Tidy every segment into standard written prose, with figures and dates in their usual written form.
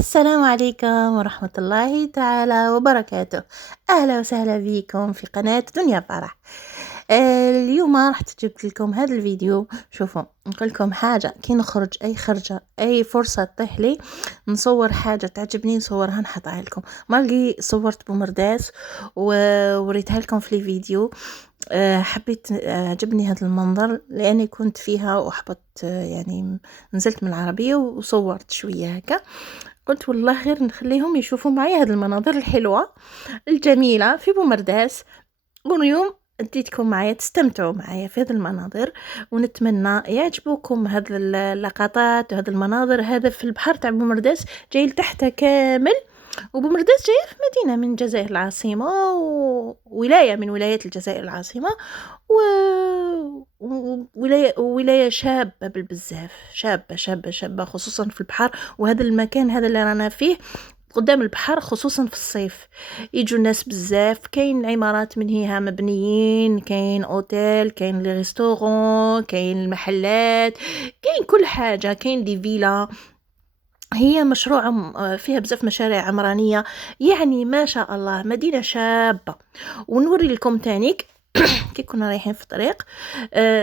السلام عليكم ورحمة الله تعالى وبركاته. أهلا وسهلا بكم في قناة دنيا فرح. اليوم رحت جبت لكم هذا الفيديو. شوفوا، نقول لكم حاجة، كي نخرج أي خرجة أي فرصة تطيح لي نصور حاجة تعجبني نصورها نحطها لكم. مالقي صورت بومرداس ووريتها لكم في الفيديو. حبيت، عجبني هذا المنظر لأني كنت فيها وحبطت، يعني نزلت من العربية وصورت شوية هكا. قلت والله غير نخليهم يشوفوا معي هذه المناظر الحلوة الجميلة في بومرداس، واليوم اديتكم معايا تستمتعوا معايا في هذه المناظر، ونتمنى يعجبوكم هذه اللقطات وهذه المناظر. هذا في البحر تاع بومرداس، جاي لتحت كامل. وبومرداس جاية في مدينة من الجزائر العاصمة، وولاية من ولايات الجزائر العاصمة، وولاية شابة بالبزاف، شابة شابة شابة، خصوصا في البحر. وهذا المكان هذا اللي رانا فيه قدام البحر، خصوصا في الصيف يجوا الناس بزاف. كاين عمارات من هيها مبنيين، كاين اوتيل، كاين لي ريستورون، كاين المحلات، كاين كل حاجة، كاين دي فيلا. هي مشروع فيها بزاف مشاريع عمرانية، يعني ما شاء الله مدينة شابة. ونوري لكم تانيك كي كنا رايحين في الطريق.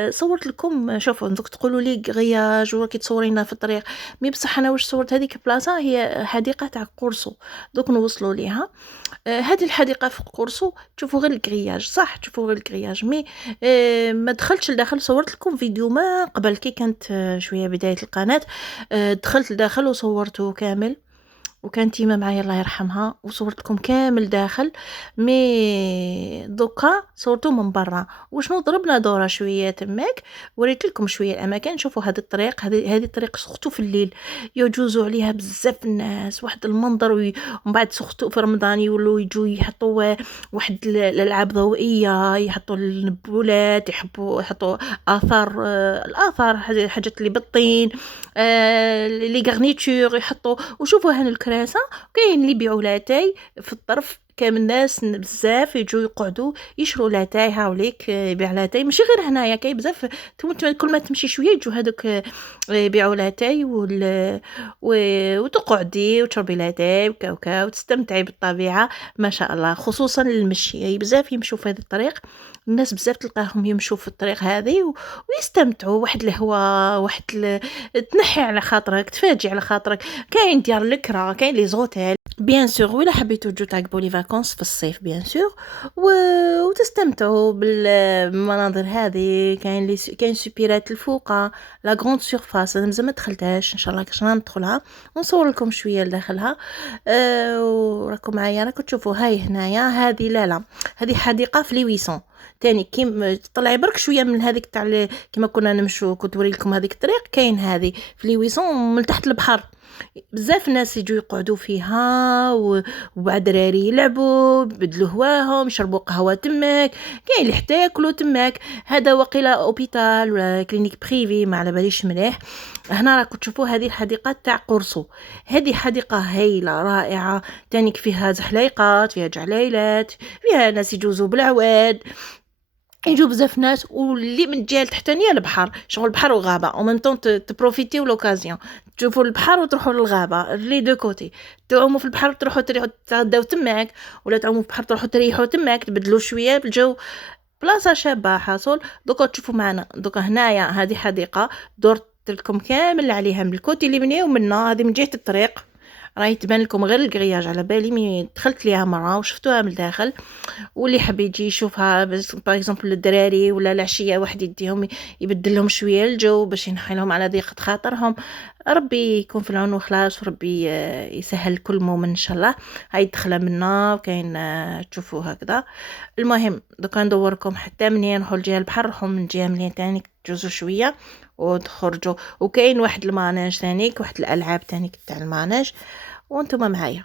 صورت لكم، شوفوا دوك تقولوا لي غياج وراكي تصورينا في الطريق، مي بصح انا واش صورت هذيك بلاصه هي حديقه تاع قرصو. دوك نوصلوا ليها. هذه الحديقه في قرصو تشوفوا غير الكرياج، صح تشوفوا غير الكرياج، مي ما دخلتش لداخل. صورت لكم فيديو ما قبل كي كانت شويه بدايه القناه. دخلت لداخل وصورته كامل، وكانت تيمة معايا الله يرحمها، وصورت لكم كامل داخل. مي دوكا صورته من برا. وشنو ضربنا دورة شوية تماك، وريت لكم شوية الاماكن. شوفوا هذه الطريق، هذه الطريق سختو في الليل، يجوزوا عليها بزاف الناس، واحد المنظر. ومن بعد سختو في رمضان يولوا يجوا يحطوا واحد الالعاب ضوئيه، يحطوا النبولات، يحطوا اثار، الاثار حاجات اللي بالطين، لي غارنيتور يحطوا. وشوفوا هنا الكراسه، كاين اللي يبيعوا لاتاي في الطرف. كامل الناس بزاف يجوا يقعدوا يشروا لاتاي. هاوليك يبيع لاتاي، ماشي غير هنايا، كاين بزاف. كل ما تمشي شويه يجوا هذوك يبيعوا لاتاي وتقعدي وتشربي لاتاي وكاوكا وتستمتعي بالطبيعه. ما شاء الله، خصوصا المشي، بزاف يمشوا في هذا الطريق. الناس بزاف تلقاهم يمشوا في الطريق هذه ويستمتعوا. واحد الهواء، تنحي على خاطرك، تفاجئ على خاطرك. كاين ديار الكرا، كاين لي زوتيل بيان سور. ولا حبيتوا تجوا تعقبوا لي فاكونس في الصيف بيان سور وتستمتعوا بالمناظر هذه. كاين سوبيرات الفوقه، لا غروند سورفاس، انا مازال ما دخلتهاش، ان شاء الله كاش ندخلها ونصور لكم شويه لداخلها. وراكم معايا، راكم تشوفوا هاي هنايا. هذه لا هذه حديقه في لي ويسون تاني. كي طلعي برك شويه من هذيك تاع كيما كنا نمشوا، كنت وري لكم هذيك الطريق. كاين هذه في لي ويسون من تحت البحر، بزاف الناس يجوا يقعدوا فيها، وبعد دراري يلعبوا، يبدلوا هواهم، يشربوا قهوه تماك، كاين اللي حتى ياكلوا تماك. هذا وقيله اوبيتال ولا كلينيك بريفي، ما على باليش مليح. هنا راكم تشوفوا هذه الحديقه تاع قرصو. هذه حديقه هايله رائعه، تانيك فيها زحليقات، فيها جعليلات، فيها ناس يجوزوا بالعواد، يجوا بزاف ناس. واللي من الجهه التحتانيه البحر، شغل البحر وغابه، او من طون تبروفيتيو لوكازيون، تشوفوا البحر وتروحوا للغابه، لي دو كوتي. تعوموا في البحر تروحوا تغداو تماك، ولا تعوموا في البحر تروحوا تريحوا تماك، تبدلوا شويه بالجو. بلاصه شابه حاصل. دوكا تشوفوا معنا، دوكا هنايا هذه حديقه درت لكم كامل عليها من الكوتي اللي مني ومنا. هذه من جهه الطريق، راهي تبان لكم غير الكرياج على بالي، مي دخلت ليها مره وشفتوها من الداخل. واللي حاب يجي يشوفها باغ اكزومبل الدراري ولا العشيه، واحد يديهم يبدل لهم شويه الجو باش ينحي لهم على ضيقه خاطرهم. ربي يكون في العون وخلاص، وربي يسهل كل مؤمن ان شاء الله. هاي دخله منا، كاين تشوفوا هكذا. المهم دوكا ندوركم حتى منين نروحوا لجهه البحر، نروحوا من جهه منين تاني تجوزوا شويه وتخرجوا. وكاين واحد الماناج تانيك، واحد الالعاب تانيك تاع الماناج، وانتم معايا.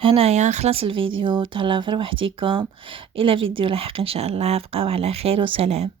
هنايا خلص الفيديو، تهلاو في رواحتكم، إلى فيديو لاحق إن شاء الله، بقاو على خير وسلام.